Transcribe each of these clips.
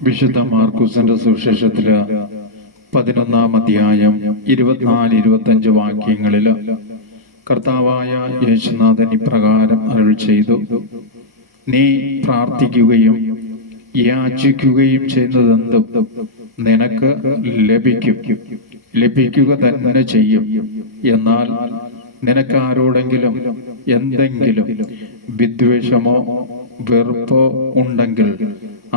വിശുദ്ധ മാർക്കുസിന്റെ സുവിശേഷത്തില് 11-ാം അധ്യായം 24-25 വാക്യങ്ങളില് കർത്താവായ യേശുനാഥൻ ഇപ്രകാരം അരുളി ചെയ്തു: നീ പ്രാർത്ഥിക്കുകയും യാചിക്കുകയും ചെയ്യുന്നതെന്തും നിനക്ക് ലഭിക്കുക തന്നെ ചെയ്യും. എന്നാൽ നിനക്ക് ആരോടെങ്കിലും എന്തെങ്കിലും വിദ്വേഷമോ വെറുപ്പോ ഉണ്ടെങ്കിൽ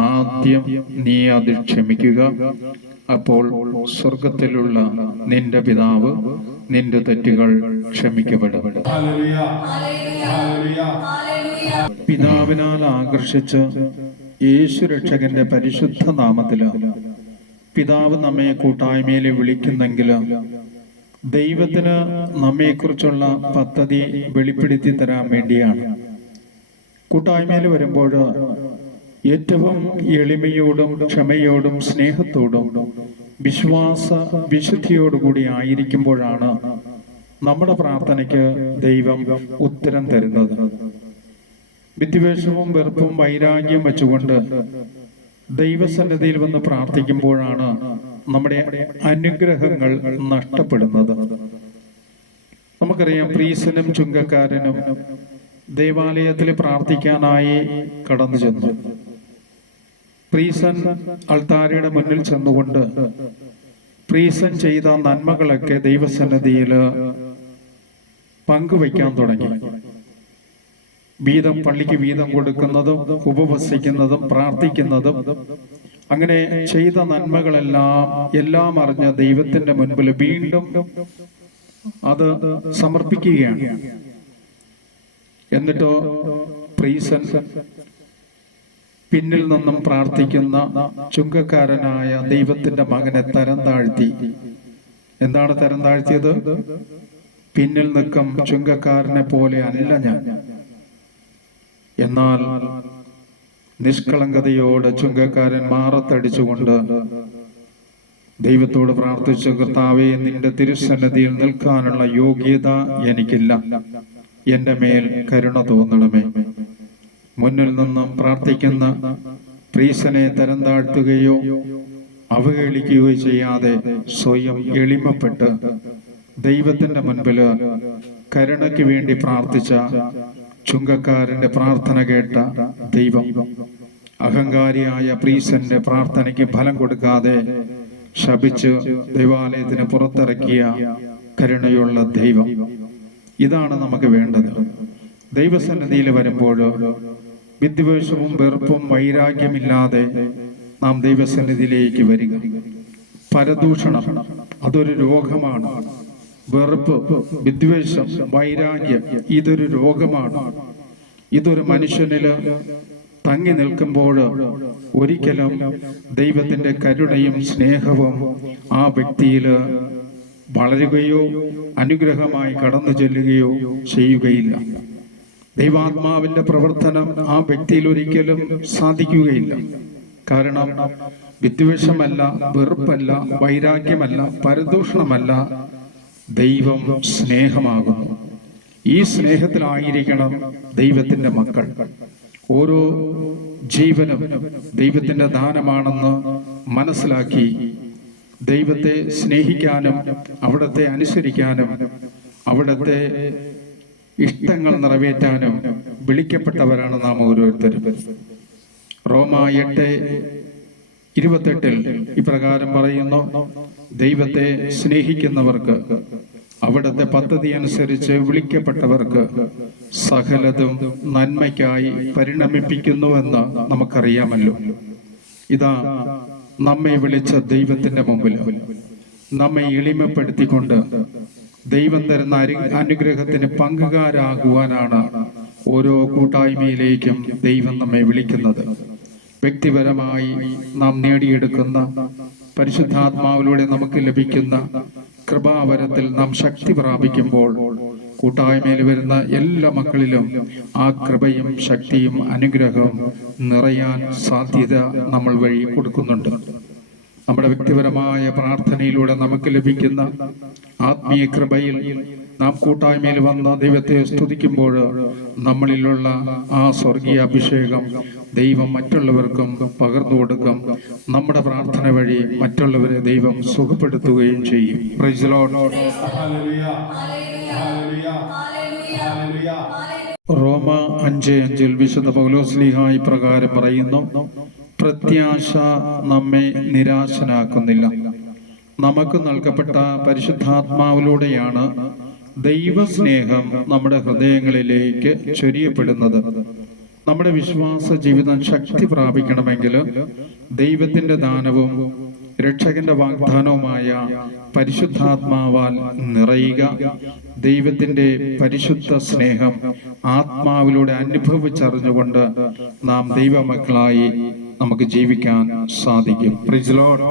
ആദ്യം നീ അത് ക്ഷമിക്കുക. അപ്പോൾ സ്വർഗത്തിലുള്ള നിന്റെ പിതാവ് നിന്റെ തെറ്റുകൾ ക്ഷമിക്കപ്പെടും. പിതാവിനാൽ ആകർഷിച്ച് യേശു രക്ഷകന്റെ പരിശുദ്ധ നാമത്തില് പിതാവ് നമ്മെ കൂട്ടായ്മയിൽ വിളിക്കുന്നെങ്കിൽ ദൈവത്തിന് നമ്മെക്കുറിച്ചുള്ള പദ്ധതി വെളിപ്പെടുത്തി തരാൻ വേണ്ടിയാണ്. കൂട്ടായ്മയിൽ വരുമ്പോൾ ഏറ്റവും എളിമയോടും ക്ഷമയോടും സ്നേഹത്തോടും വിശുദ്ധിയോടുകൂടി ആയിരിക്കുമ്പോഴാണ് നമ്മുടെ പ്രാർത്ഥനയ്ക്ക് ദൈവം ഉത്തരം തരുന്നത്. വിദ്വേഷവും വെറുപ്പും വൈരാഗ്യം വെച്ചുകൊണ്ട് ദൈവസന്നിധിയിൽ വന്ന് പ്രാർത്ഥിക്കുമ്പോഴാണ് നമ്മുടെ അനുഗ്രഹങ്ങൾ നഷ്ടപ്പെടുന്നത്. നമുക്കറിയാം, പ്രീസനും ചുങ്കക്കാരനും ദേവാലയത്തിൽ പ്രാർത്ഥിക്കാനായി കടന്നു ചെന്നു. പ്രീസൻ അൾത്താരയുടെ മുന്നിൽ ചെന്നുകൊണ്ട് പ്രീസൻ ചെയ്ത നന്മകളൊക്കെ ദൈവസന്നിധിയിൽ പങ്കുവയ്ക്കാൻ തുടങ്ങി. പള്ളിക്ക് വീതം കൊടുക്കുന്നതും ഉപവസിക്കുന്നതും പ്രാർത്ഥിക്കുന്നതും അങ്ങനെ ചെയ്ത എല്ലാം അറിഞ്ഞ ദൈവത്തിന്റെ മുൻപിൽ വീണ്ടും അത് സമർപ്പിക്കുകയാണ്. എന്നിട്ടോ പ്രീസൻ പിന്നിൽ നിന്നും പ്രാർത്ഥിക്കുന്ന ചുങ്കക്കാരനായ ദൈവത്തിന്റെ മകനെ തരം താഴ്ത്തി. എന്താണ് തരം താഴ്ത്തിയത്? പിന്നിൽ നിൽക്കും ചുങ്കക്കാരനെ പോലെ അല്ല ഞാൻ. എന്നാൽ നിഷ്കളങ്കതയോടെ ചുങ്കക്കാരൻ മാറത്തടിച്ചുകൊണ്ട് ദൈവത്തോട് പ്രാർത്ഥിച്ചു: കർത്താവേ, നിന്റെ തിരുസന്നിധിയിൽ നിൽക്കാനുള്ള യോഗ്യത എനിക്കില്ല, എന്റെ മേൽ കരുണ തോന്നണമേ. മുന്നിൽ നിന്നും പ്രാർത്ഥിക്കുന്ന പ്രീസനെ തരം താഴ്ത്തുകയോ അവഹേളിക്കുകയോ ചെയ്യാതെ സ്വയം എളിമപ്പെട്ട് ദൈവത്തിന്റെ മുൻപിൽ കരുണയ്ക്ക് വേണ്ടി പ്രാർത്ഥിച്ച ചുങ്കക്കാരന്റെ പ്രാർത്ഥന കേട്ട ദൈവം അഹങ്കാരിയായ പ്രീസന്റെ പ്രാർത്ഥനയ്ക്ക് ഫലം കൊടുക്കാതെ ശപിച്ച് ദൈവാലയത്തിന് പുറത്തിറക്കിയ കരുണയുള്ള ദൈവം. ഇതാണ് നമുക്ക് വേണ്ടത്. ദൈവസന്നിധിയിൽ വരുമ്പോൾ വിദ്വേഷവും വെറുപ്പും വൈരാഗ്യമില്ലാതെ നാം ദൈവസന്നിധിയിലേക്ക് വരിക. പരദൂഷണം അതൊരു രോഗമാണ്. വെറുപ്പ്, വിദ്വേഷം, വൈരാഗ്യം ഇതൊരു രോഗമാണ്. ഇതൊരു മനുഷ്യനില് തങ്ങി നിൽക്കുമ്പോൾ ഒരിക്കലും ദൈവത്തിന്റെ കരുണയും സ്നേഹവും ആ വ്യക്തിയിൽ വളരുകയോ അനുഗ്രഹമായി കടന്നു ചെല്ലുകയോ ചെയ്യുകയില്ല. ദൈവാത്മാവിന്റെ പ്രവർത്തനം ആ വ്യക്തിയിൽ ഒരിക്കലും സാധിക്കുകയില്ല. കാരണം വിദ്വേഷമല്ല, വെറുപ്പല്ല, വൈരാഗ്യമല്ല, പരദൂഷണമല്ല, ദൈവം സ്നേഹമാകുന്നു. ഈ സ്നേഹത്തിലായിരിക്കണം ദൈവത്തിന്റെ മക്കൾ. ഓരോ ജീവനും ദൈവത്തിന്റെ ദാനമാണെന്ന് മനസ്സിലാക്കി ദൈവത്തെ സ്നേഹിക്കാനും അവിടത്തെ അനുസരിക്കാനും അവിടത്തെ ഇഷ്ടങ്ങൾ നിറവേറ്റാനും വിളിക്കപ്പെട്ടവരാണ് നാം ഓരോരുത്തരും. റോമ 8:28 ഇപ്രകാരം പറയുന്നു: ദൈവത്തെ സ്നേഹിക്കുന്നവർക്ക് അവിടുത്തെ പദ്ധതി അനുസരിച്ച് വിളിക്കപ്പെട്ടവർക്ക് സകലതും നന്മയ്ക്കായി പരിണമിപ്പിക്കുന്നുവെന്ന് നമുക്കറിയാമല്ലോ. ഇതാ, നമ്മെ വിളിച്ച ദൈവത്തിന്റെ മുമ്പിൽ നമ്മെ എളിമപ്പെടുത്തിക്കൊണ്ട് ദൈവം തരുന്ന അനുഗ്രഹത്തിന് പങ്കുകാരാകുവാനാണ് ഓരോ കൂട്ടായ്മയിലേക്കും ദൈവം നമ്മെ വിളിക്കുന്നത്. വ്യക്തിപരമായി നാം നേടിയെടുക്കുന്ന പരിശുദ്ധാത്മാവിലൂടെ നമുക്ക് ലഭിക്കുന്ന കൃപാവരത്തിൽ നാം ശക്തി പ്രാപിക്കുമ്പോൾ കൂട്ടായ്മയിൽ വരുന്ന എല്ലാ മക്കളിലും ആ കൃപയും ശക്തിയും അനുഗ്രഹവും നിറയാൻ സാധ്യത നമ്മൾ വഴി കൊടുക്കുന്നുണ്ട്. നമ്മുടെ വ്യക്തിപരമായ പ്രാർത്ഥനയിലൂടെ നമുക്ക് ലഭിക്കുന്ന ആത്മീയ കൃപയിൽ നാം കൂട്ടായ്മയിൽ വന്ന ദൈവത്തെ സ്തുതിക്കുമ്പോൾ നമ്മളിലുള്ള ആ സ്വർഗീയ അഭിഷേകം ദൈവം മറ്റുള്ളവർക്കും പകർന്നു കൊടുക്കും. നമ്മുടെ പ്രാർത്ഥന വഴി മറ്റുള്ളവരെ ദൈവം സുഖപ്പെടുത്തുകയും ചെയ്യും. Praise the Lord. റോമ 5:5 വിശുദ്ധ പൗലോസ്ലീഹ ഇപ്രകാരം പറയുന്നു: പ്രത്യാശ നമ്മെ നിരാശനാക്കുന്നില്ല. നമുക്ക് നൽകപ്പെട്ട പരിശുദ്ധാത്മാവിലൂടെയാണ് ദൈവസ്നേഹം നമ്മുടെ ഹൃദയങ്ങളിലേക്ക് ചൊരിയപ്പെടുന്നത്. നമ്മുടെ വിശ്വാസ ജീവിതം ശക്തി പ്രാപിക്കണമെങ്കിൽ ദൈവത്തിന്റെ ദാനവും രക്ഷകന്റെ വാഗ്ദാനവുമായ പരിശുദ്ധാത്മാവാൽ നിറയുക, ദൈവത്തിന്റെ പരിശുദ്ധ സ്നേഹം ആത്മാവിലൂടെ അനുഭവിച്ചറിഞ്ഞുകൊണ്ട് നാം ദൈവമക്കളായി നമുക്ക് ജീവിക്കാൻ സാധിക്കും. Praise the Lord.